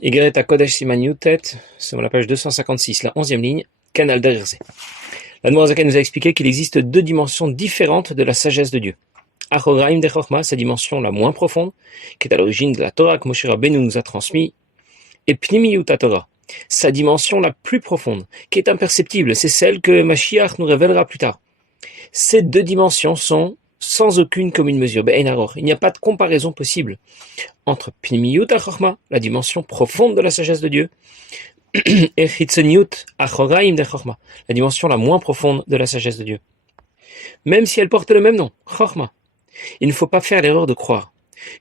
Igeret HaKodesh Siman Yutet, c'est la page 256, la 11e ligne, Canal Derze. La Noirzaken nous a expliqué qu'il existe deux dimensions différentes de la sagesse de Dieu. Achoraim de Chorma, sa dimension la moins profonde, qui est à l'origine de la Torah que Moshe Rabbeinu nous a transmis, et Pnimiyut Torah, sa dimension la plus profonde, qui est imperceptible, c'est celle que Mashiach nous révélera plus tard. Ces deux dimensions sont sans aucune commune mesure. Il n'y a pas de comparaison possible entre Pnimiyut HaChorma, la dimension profonde de la sagesse de Dieu, et Chitzoniyut HaChoraim de Chorma, la dimension la moins profonde de la sagesse de Dieu. Même si elles portent le même nom, Chorma, il ne faut pas faire l'erreur de croire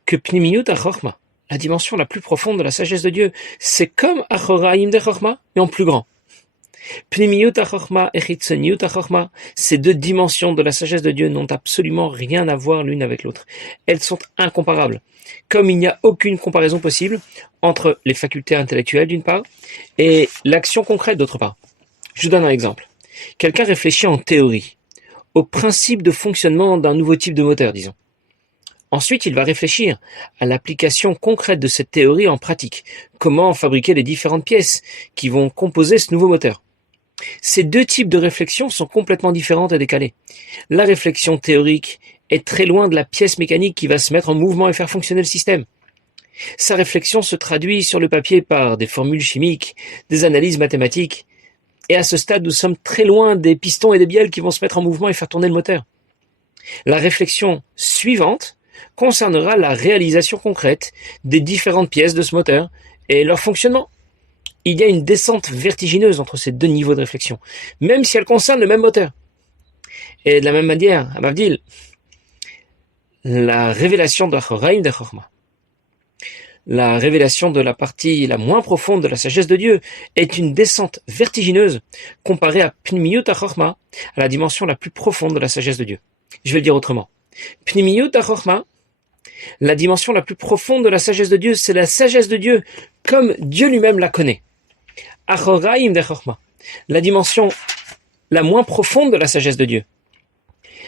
que Pnimiyut HaChorma, la dimension la plus profonde de la sagesse de Dieu, c'est comme Achoraim de Chorma, mais en plus grand. Pnimiyut HaChorma et Chitzoniyut HaChorma, ces deux dimensions de la sagesse de Dieu n'ont absolument rien à voir l'une avec l'autre. Elles sont incomparables, comme il n'y a aucune comparaison possible entre les facultés intellectuelles d'une part et l'action concrète d'autre part. Je vous donne un exemple. Quelqu'un réfléchit en théorie au principe de fonctionnement d'un nouveau type de moteur, disons. Ensuite, il va réfléchir à l'application concrète de cette théorie en pratique. Comment fabriquer les différentes pièces qui vont composer ce nouveau moteur. Ces deux types de réflexion sont complètement différentes et décalées. La réflexion théorique est très loin de la pièce mécanique qui va se mettre en mouvement et faire fonctionner le système. Sa réflexion se traduit sur le papier par des formules chimiques, des analyses mathématiques, et à ce stade, nous sommes très loin des pistons et des bielles qui vont se mettre en mouvement et faire tourner le moteur. La réflexion suivante concernera la réalisation concrète des différentes pièces de ce moteur et leur fonctionnement. Il y a une descente vertigineuse entre ces deux niveaux de réflexion, même si elles concernent le même moteur. Et de la même manière, à Mavdil, la révélation de Achoraim de Chorma, la révélation de la partie la moins profonde de la sagesse de Dieu, est une descente vertigineuse comparée à Pnimiyut HaChorma, à la dimension la plus profonde de la sagesse de Dieu. Je vais le dire autrement. Pnimiyut HaChorma, la dimension la plus profonde de la sagesse de Dieu, c'est la sagesse de Dieu comme Dieu lui-même la connaît. Achoraim de Chorma, la dimension la moins profonde de la sagesse de Dieu,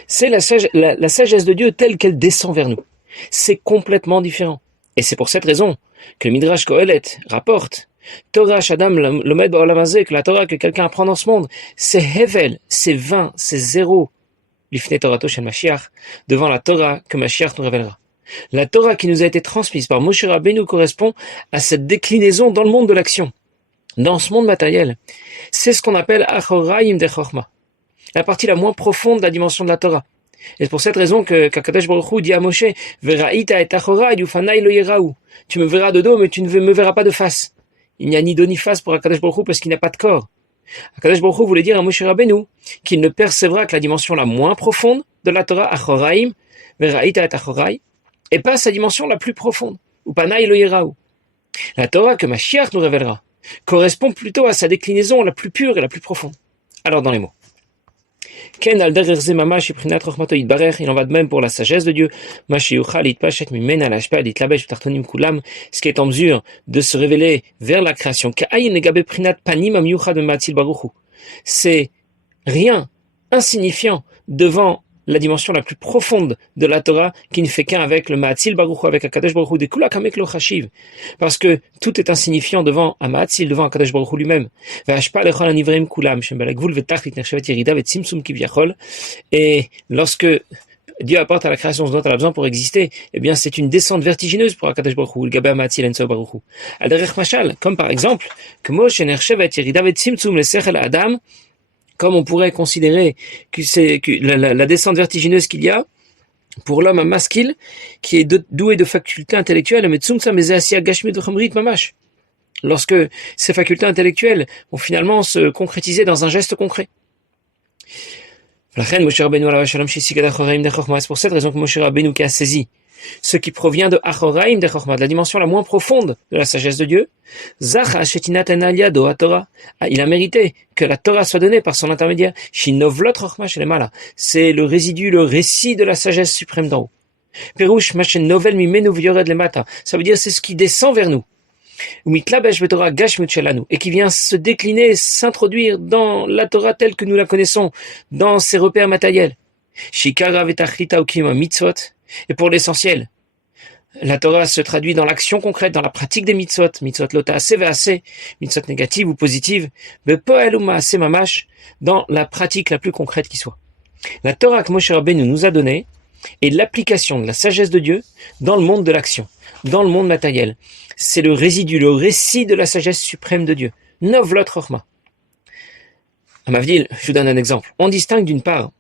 c'est la sagesse de Dieu telle qu'elle descend vers nous. C'est complètement différent. Et c'est pour cette raison que le Midrash Kohelet rapporte Torah Shadam Lomed Ba'olam Hazeh, que la Torah que quelqu'un apprend dans ce monde, c'est Hevel, c'est vain, c'est zéro. Lifnei Torato Shel Mashiach, devant la Torah que Mashiach nous révélera. La Torah qui nous a été transmise par Moshe Rabbeinu correspond à cette déclinaison dans le monde de l'action, dans ce monde matériel. C'est ce qu'on appelle Achoraim de Chorma, la partie la moins profonde de la dimension de la Torah. Et c'est pour cette raison qu'Akadosh Baruch Hu dit à Moshe, Veraïta et Achorai ufanai lo yeraou. Tu me verras de dos, mais tu ne me verras pas de face. Il n'y a ni dos ni face pour Akadosh Baruch Hu parce qu'il n'a pas de corps. Akadosh Baruch Hu voulait dire à Moshe Rabbeinu qu'il ne percevra que la dimension la moins profonde de la Torah, Achoraim, Veraïta et Achorai, et pas sa dimension la plus profonde, ufanai lo yeraou. La Torah que Mashiach nous révélera correspond plutôt à sa déclinaison la plus pure et la plus profonde. Alors dans les mots. Ken al derzer mamash iprinat rochmato yitbarer, il en va de même pour la sagesse de Dieu, mashiyuchal yitpashet mimena lashpad yitlabesh v'tartonim kulam, ce qui est en mesure de se révéler vers la création. Ka'ayin negabe prinat panim amiyuchad mematzil baruchu. C'est rien, insignifiant devant la dimension la plus profonde de la Torah qui ne fait qu'un avec le Ma'atzil Baruch Hu, avec Akadosh Baruch Hu, de Kulak Hamek Lo Chashiv, parce que tout est insignifiant devant un Ma'atzil, devant Akadosh Baruch Hu lui-même. Ve'ashpa lechol hanivreim kulam, shem balagvul ve'tachlit nechshevet yerida ve'tzimtzum kivyachol. Et lorsque Dieu apporte à la création ce dont elle a besoin pour exister, eh bien c'est une descente vertigineuse pour Akadosh Baruch Hu, le Gabé Ma'atzil Enso Baruch Hu. Al derech mashal, comme par exemple, que Moshe nechshevet yerida ve'tzimtzum lesechel Adam, comme on pourrait considérer que c'est la descente vertigineuse qu'il y a pour l'homme masquil qui est doué de facultés intellectuelles, lorsque ces facultés intellectuelles vont finalement se concrétiser dans un geste concret. C'est pour cette raison que Moshe Rabbeinu qui a saisi ce qui provient de Achoraim de Chorma, de la dimension la moins profonde de la sagesse de Dieu, il a mérité que la Torah soit donnée par son intermédiaire. C'est le résidu, le récit de la sagesse suprême d'en haut. Ça veut dire c'est ce qui descend vers nous. Et qui vient se décliner, s'introduire dans la Torah telle que nous la connaissons, dans ses repères matériels. Et pour l'essentiel, La Torah se traduit dans l'action concrète, dans la pratique des mitzvot, mitzvot lota assez ve'aseh, mitzvot négatives ou positives, bepoel ou ma'aseh mamash, dans la pratique la plus concrète qui soit. La Torah que Moshe Rabbeinu nous a donnée est l'application de la sagesse de Dieu dans le monde de l'action, dans le monde matériel. C'est le résidu, le récit de la sagesse suprême de Dieu. Novlot Chochma. À Mavdil, je vous donne un exemple. On distingue d'une part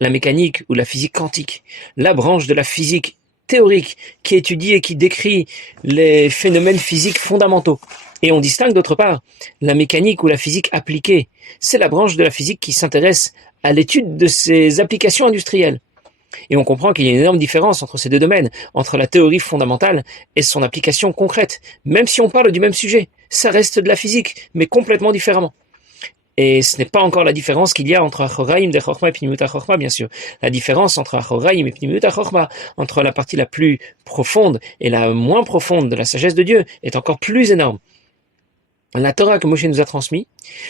la mécanique ou la physique quantique, la branche de la physique théorique qui étudie et qui décrit les phénomènes physiques fondamentaux. Et on distingue d'autre part la mécanique ou la physique appliquée. C'est la branche de la physique qui s'intéresse à l'étude de ses applications industrielles. Et on comprend qu'il y a une énorme différence entre ces deux domaines, entre la théorie fondamentale et son application concrète. Même si on parle du même sujet, ça reste de la physique, mais complètement différemment. Et ce n'est pas encore la différence qu'il y a entre Achoraim de Chochma et Pnimiut HaChochma, bien sûr. La différence entre Achoraim et Pnimiut HaChochma, entre la partie la plus profonde et la moins profonde de la sagesse de Dieu, est encore plus énorme. La Torah que Moshe nous a transmise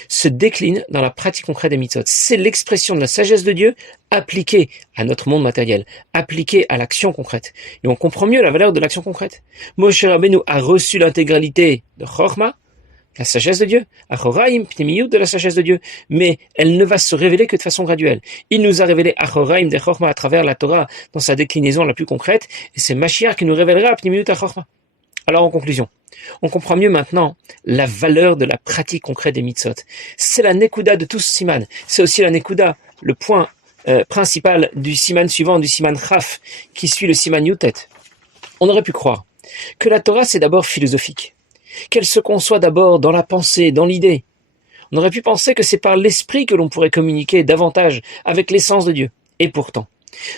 se décline dans la pratique concrète des mitzvot. C'est l'expression de la sagesse de Dieu appliquée à notre monde matériel, appliquée à l'action concrète. Et on comprend mieux la valeur de l'action concrète. Moshe Rabbeinu a reçu l'intégralité de Chochma, la sagesse de Dieu, Achoraim, Pnimiyut de la sagesse de Dieu, mais elle ne va se révéler que de façon graduelle. Il nous a révélé Achoraim de Chochma à travers la Torah dans sa déclinaison la plus concrète, et c'est Mashiach qui nous révélera Pnimiyut à Chochma. Alors en conclusion, on comprend mieux maintenant la valeur de la pratique concrète des mitzvot. C'est la nekuda de tout ce siman. C'est aussi la nekuda, le point principal du siman suivant, du siman chaf, qui suit le siman yutet. On aurait pu croire que la Torah c'est d'abord philosophique, qu'elle se conçoit d'abord dans la pensée, dans l'idée. On aurait pu penser que c'est par l'esprit que l'on pourrait communiquer davantage avec l'essence de Dieu. Et pourtant,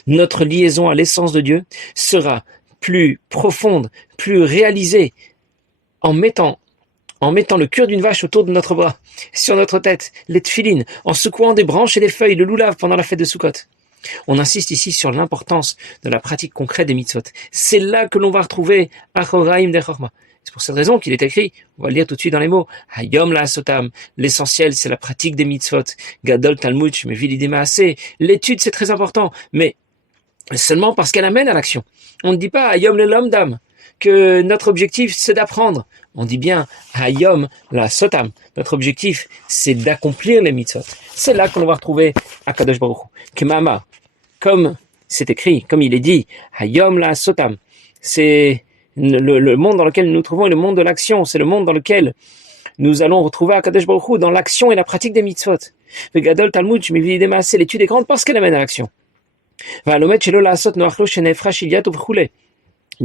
notre liaison à l'essence de Dieu sera plus profonde, plus réalisée, en mettant le cure d'une vache autour de notre bras, sur notre tête, les tfilines, en secouant des branches et des feuilles, le loulav pendant la fête de Sukkot. On insiste ici sur l'importance de la pratique concrète des mitzvot. C'est là que l'on va retrouver Achoraim de Chochma. C'est pour cette raison qu'il est écrit, on va le lire tout de suite dans les mots, Hayom la Sotam. L'essentiel, c'est la pratique des mitzvot. Gadol Talmud, Mevilide Maaseh. L'étude, c'est très important, mais seulement parce qu'elle amène à l'action. On ne dit pas Hayom le Lomdam, que notre objectif c'est d'apprendre. On dit bien Hayom la Sotam. Notre objectif c'est d'accomplir les mitzvot. C'est là qu'on va retrouver Akadosh Baruch Hu. Kemama, comme c'est écrit, comme il est dit, Hayom la Sotam. C'est le monde dans lequel nous nous trouvons est le monde de l'action. C'est le monde dans lequel nous allons retrouver Akadosh Baruch Hu dans l'action et la pratique des mitzvot. Le Gadol Talmud, c'est l'étude est grande parce qu'elle amène à l'action. Il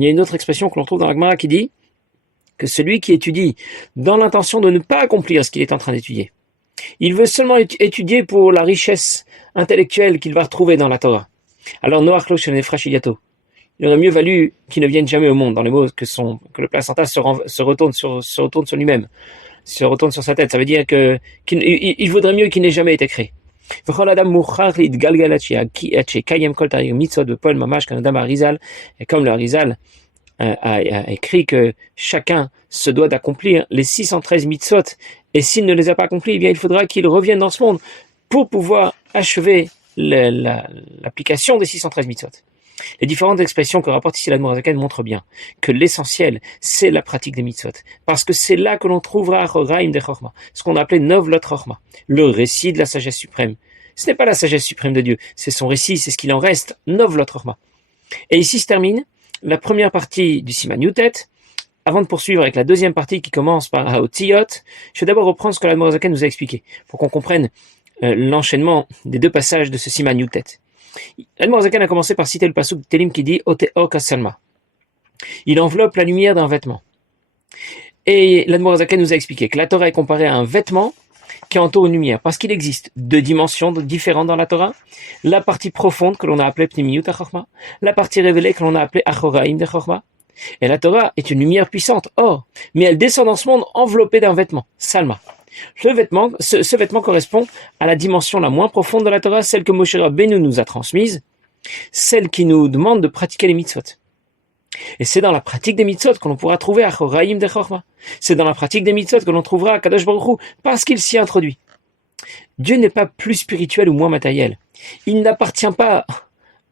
y a une autre expression que l'on trouve dans la Gemara qui dit que celui qui étudie dans l'intention de ne pas accomplir ce qu'il est en train d'étudier, il veut seulement étudier pour la richesse intellectuelle qu'il va retrouver dans la Torah. Alors il aurait mieux valu qu'il ne vienne jamais au monde, dans les mots que le placenta se retourne sur lui-même, se retourne sur sa tête. Ça veut dire qu'il vaudrait mieux qu'il n'ait jamais été créé. Et comme le Harizal a écrit que chacun se doit d'accomplir les 613 mitzvot, et s'il ne les a pas accomplis, eh bien il faudra qu'il revienne dans ce monde pour pouvoir achever l'application des 613 mitzvot. Les différentes expressions que rapporte ici l'Admor HaZaken montrent bien que l'essentiel, c'est la pratique des mitzvot. Parce que c'est là que l'on trouvera Achoraim de Chochma, ce qu'on appelait Novlot Chochma, le récit de la sagesse suprême. Ce n'est pas la sagesse suprême de Dieu, c'est son récit, c'est ce qu'il en reste, Novlot Chochma. Et ici se termine la première partie du Siman Yutet. Avant de poursuivre avec la deuxième partie qui commence par Haotziot, je vais d'abord reprendre ce que l'Admor HaZaken nous a expliqué, pour qu'on comprenne l'enchaînement des deux passages de ce Siman Yutet. L'Admor HaZaken a commencé par citer le pasuk de Télim qui dit Oteo Kasalma. Il enveloppe la lumière d'un vêtement. Et l'Admor HaZaken nous a expliqué que la Torah est comparée à un vêtement qui entoure une lumière, parce qu'il existe deux dimensions différentes dans la Torah. La partie profonde que l'on a appelée Pnimiyut HaChochma, la partie révélée que l'on a appelée Achoraim de Chochma. Et la Torah est une lumière puissante, or, mais elle descend dans ce monde enveloppée d'un vêtement, Salma. Ce vêtement correspond à la dimension la moins profonde de la Torah, celle que Moshe Rabbeinu nous a transmise, celle qui nous demande de pratiquer les mitzvot. Et c'est dans la pratique des mitzvot que l'on pourra trouver Achoraim de Chochma. C'est dans la pratique des mitzvot que l'on trouvera Kadosh Baruch Hu, parce qu'il s'y introduit. Dieu n'est pas plus spirituel ou moins matériel. Il n'appartient pas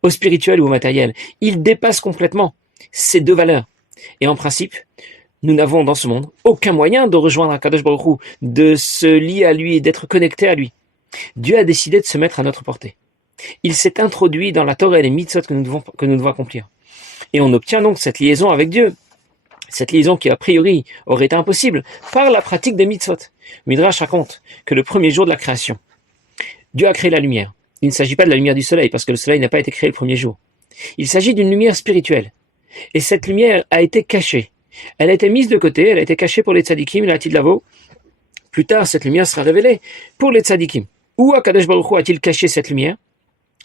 au spirituel ou au matériel. Il dépasse complètement. ces deux valeurs. Et en principe, nous n'avons dans ce monde aucun moyen de rejoindre Akadosh Baruch Hu, de se lier à lui et d'être connecté à lui. Dieu a décidé de se mettre à notre portée. Il s'est introduit dans la Torah et les mitzvot que nous devons accomplir. Et on obtient donc cette liaison avec Dieu. Cette liaison qui a priori aurait été impossible par la pratique des mitzvot. Midrash raconte que le premier jour de la création, Dieu a créé la lumière. Il ne s'agit pas de la lumière du soleil parce que le soleil n'a pas été créé le premier jour. Il s'agit d'une lumière spirituelle. Et cette lumière a été cachée. Elle a été mise de côté, elle a été cachée pour les tzadikim, la Tidlavo. Plus tard, cette lumière sera révélée pour les tzadikim. Où Akadosh Baruch Hu a-t-il caché cette lumière?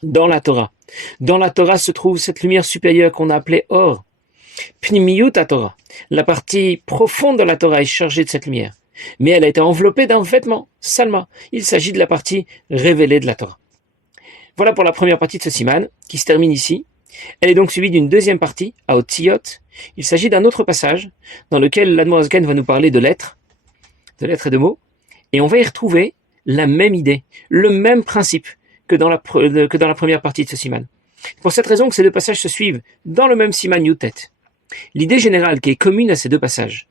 Dans la Torah. Dans la Torah se trouve cette lumière supérieure qu'on a appelée Or. Pnimiyut Torah. La partie profonde de la Torah est chargée de cette lumière. Mais elle a été enveloppée d'un vêtement, Salma. Il s'agit de la partie révélée de la Torah. Voilà pour la première partie de ce siman, qui se termine ici. Elle est donc suivie d'une deuxième partie, à Otsiyot. Il s'agit d'un autre passage, dans lequel l'Admor HaZaken va nous parler de lettres et de mots, et on va y retrouver la même idée, le même principe que dans la première partie de ce siman. Pour cette raison que ces deux passages se suivent dans le même siman Yutet. L'idée générale qui est commune à ces deux passages,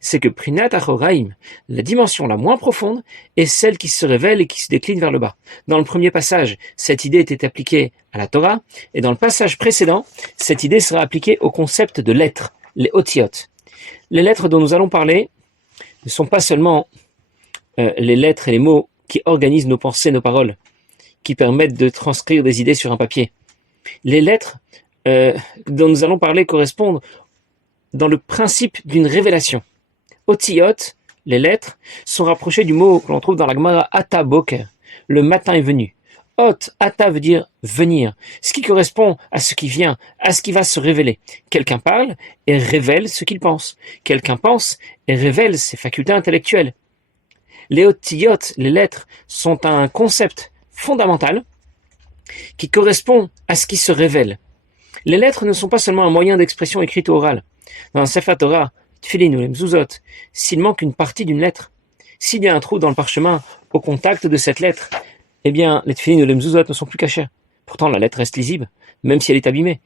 c'est que Prinat Achoraim, la dimension la moins profonde, est celle qui se révèle et qui se décline vers le bas. Dans le premier passage, cette idée était appliquée à la Torah, et dans le passage précédent, cette idée sera appliquée au concept de lettres, les Otiot. Les lettres dont nous allons parler ne sont pas seulement les lettres et les mots qui organisent nos pensées, nos paroles, qui permettent de transcrire des idées sur un papier. Les lettres dont nous allons parler correspondent dans le principe d'une révélation. Otiyot, les lettres, sont rapprochées du mot que l'on trouve dans la Gemara Ata Boker, le matin est venu. Ot, Ata veut dire venir, ce qui correspond à ce qui vient, à ce qui va se révéler. Quelqu'un parle et révèle ce qu'il pense. Quelqu'un pense et révèle ses facultés intellectuelles. Les Otiyot, les lettres, sont un concept fondamental qui correspond à ce qui se révèle. Les lettres ne sont pas seulement un moyen d'expression écrite ou orale. Dans un Sefer Torah, Tfilin ou les Mezuzot, s'il manque une partie d'une lettre, s'il y a un trou dans le parchemin au contact de cette lettre, eh bien, les Tfilin ou les Mezuzot ne sont plus cachés. Pourtant, la lettre reste lisible, même si elle est abîmée.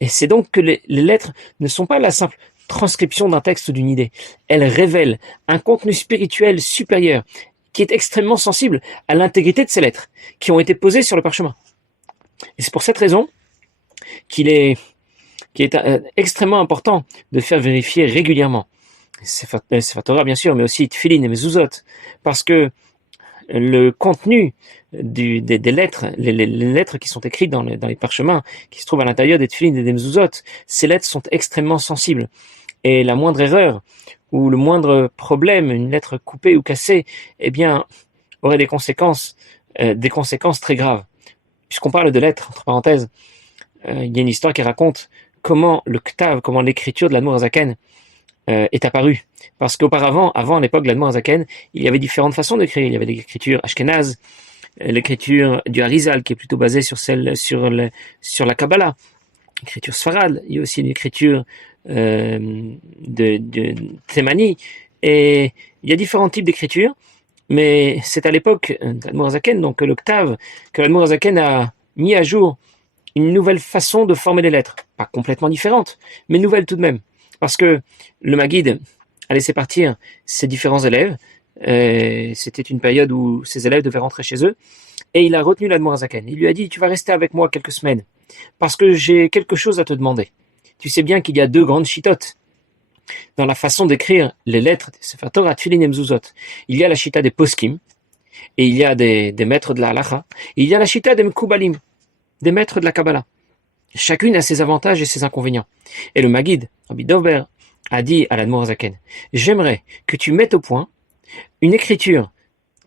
Et c'est donc que les lettres ne sont pas la simple transcription d'un texte ou d'une idée. Elles révèlent un contenu spirituel supérieur qui est extrêmement sensible à l'intégrité de ces lettres qui ont été posées sur le parchemin. Et c'est pour cette raison qu'il est extrêmement important de faire vérifier régulièrement Sefer Torah bien sûr, mais aussi Tfilin et Mezuzot, parce que le contenu des lettres, les lettres qui sont écrites dans les parchemins, qui se trouvent à l'intérieur des Tfilin et des Mezuzot, ces lettres sont extrêmement sensibles. Et la moindre erreur ou le moindre problème, une lettre coupée ou cassée, eh bien, aurait des conséquences très graves. Puisqu'on parle de lettres, entre parenthèses, il y a une histoire qui raconte comment le Ktav, comment l'écriture de l'Admor HaZaken est apparue. Parce qu'auparavant, avant l'époque de l'Admor HaZaken, il y avait différentes façons d'écrire. Il y avait l'écriture ashkénaze, l'écriture du Harizal, qui est plutôt basée sur la Kabbalah, l'écriture Sfarad, il y a aussi l'écriture de Thémani, et il y a différents types d'écriture, mais c'est à l'époque de l'Admor HaZaken, donc le Ktav, que l'Admor HaZaken a mis à jour une nouvelle façon de former les lettres, pas complètement différente, mais nouvelle tout de même, parce que le Maguide a laissé partir ses différents élèves, c'était une période où ses élèves devaient rentrer chez eux, et il a retenu l'Admor HaZaken. Il lui a dit, tu vas rester avec moi quelques semaines, parce que j'ai quelque chose à te demander. Tu sais bien qu'il y a deux grandes chitotes dans la façon d'écrire les lettres de Sefer Torah, Tfilin et Mezuzot. Il y a la chita des poskim, et il y a des maîtres de la halacha, et il y a la chita des mekubalim, des maîtres de la Kabbalah. Chacune a ses avantages et ses inconvénients. Et le Maguide, Rabbi Dovber, a dit à l'Admor HaZaken, j'aimerais que tu mettes au point une écriture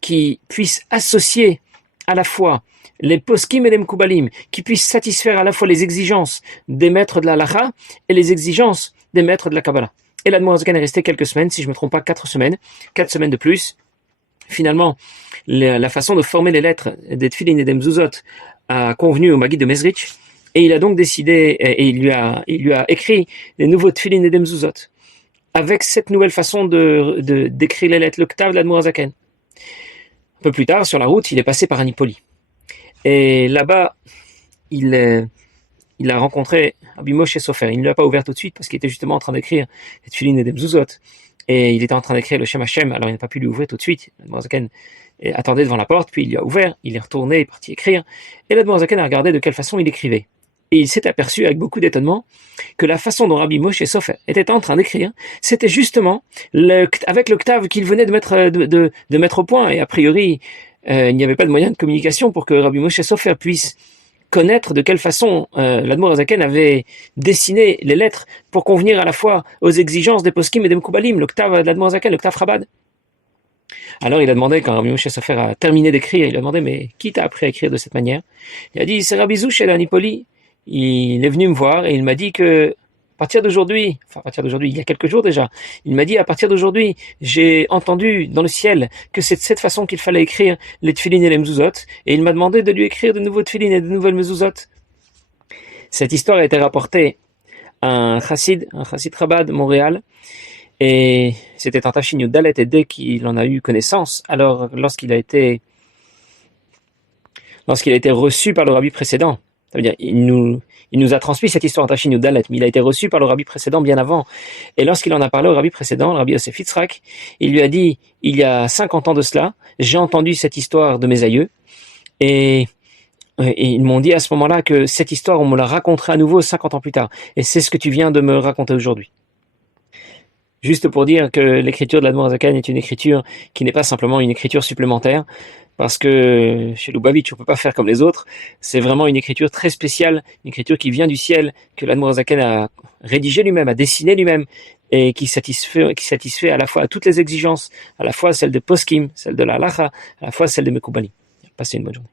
qui puisse associer à la fois les poskim et les mekubalim, qui puissent satisfaire à la fois les exigences des maîtres de la halacha et les exigences des maîtres de la Kabbalah. Et l'Admor HaZaken est resté quelques semaines, si je ne me trompe pas, 4 semaines de plus. Finalement, la façon de former les lettres des Tfilin et des Mezuzot a convenu au Maguide de Mezrich, et il a donc décidé, et il lui a écrit des nouveaux Tfilin et des Mezuzot, avec cette nouvelle façon d'écrire les lettres, le Ktav de l'Admor HaZaken. Un peu plus tard, sur la route, il est passé par Anipoli. Et là-bas, il il a rencontré Rabbi Moshe Sofer. Il ne l'a pas ouvert tout de suite parce qu'il était justement en train d'écrire les Tfilin et des Mezuzot. Et il était en train d'écrire le Shem Hashem, alors il n'a pas pu lui ouvrir tout de suite. L'Admor Zaken attendait devant la porte, puis il lui a ouvert, il est retourné, il est parti écrire. Et l'Admor Zaken a regardé de quelle façon il écrivait. Et il s'est aperçu avec beaucoup d'étonnement que la façon dont Rabbi Moshe Sofer était en train d'écrire, c'était justement avec le ktav qu'il venait de mettre au point. Et a priori, il n'y avait pas de moyen de communication pour que Rabbi Moshe Sofer puisse connaître de quelle façon l'Admor Zaken avait dessiné les lettres pour convenir à la fois aux exigences des poskim et des mekoubalim, le ktav de l'Admor Zaken, le ktav Chabad. Alors il a demandé, quand Rabbi Moshe Sofer a terminé d'écrire, il a demandé, mais qui t'a appris à écrire de cette manière? Il a dit, c'est Rabbi Zouch el Anipoli. Il est venu me voir et il m'a dit que à partir d'aujourd'hui, il y a quelques jours déjà, il m'a dit à partir d'aujourd'hui, j'ai entendu dans le ciel que c'est de cette façon qu'il fallait écrire les tfilin et les mezuzot, et il m'a demandé de lui écrire de nouveaux tfilin et de nouvelles mezuzot. Cette histoire a été rapportée à un chassid Chabad de Montréal, et c'était en Tafshin Yud Dalet, et dès qu'il en a eu connaissance, alors lorsqu'il a été reçu par le rabbi précédent, ça veut dire, il nous a transmis cette histoire en Tafshin Yud Dalet, mais il a été reçu par le rabbi précédent bien avant. Et lorsqu'il en a parlé au rabbi précédent, le rabbi Yosef Yitzhak, il lui a dit, il y a 50 ans de cela, j'ai entendu cette histoire de mes aïeux, et ils m'ont dit à ce moment-là que cette histoire, on me la raconterait à nouveau 50 ans plus tard. Et c'est ce que tu viens de me raconter aujourd'hui. Juste pour dire que l'écriture de l'Admor Zaken est une écriture qui n'est pas simplement une écriture supplémentaire, parce que chez Lubavitch, on peut pas faire comme les autres. C'est vraiment une écriture très spéciale, une écriture qui vient du ciel, que l'Admor Zaken a rédigé lui-même, a dessiné lui-même, et qui satisfait à la fois à toutes les exigences, à la fois celle de Poskim, celle de la Halacha, à la fois celle de Mekoubalim. Passez une bonne journée.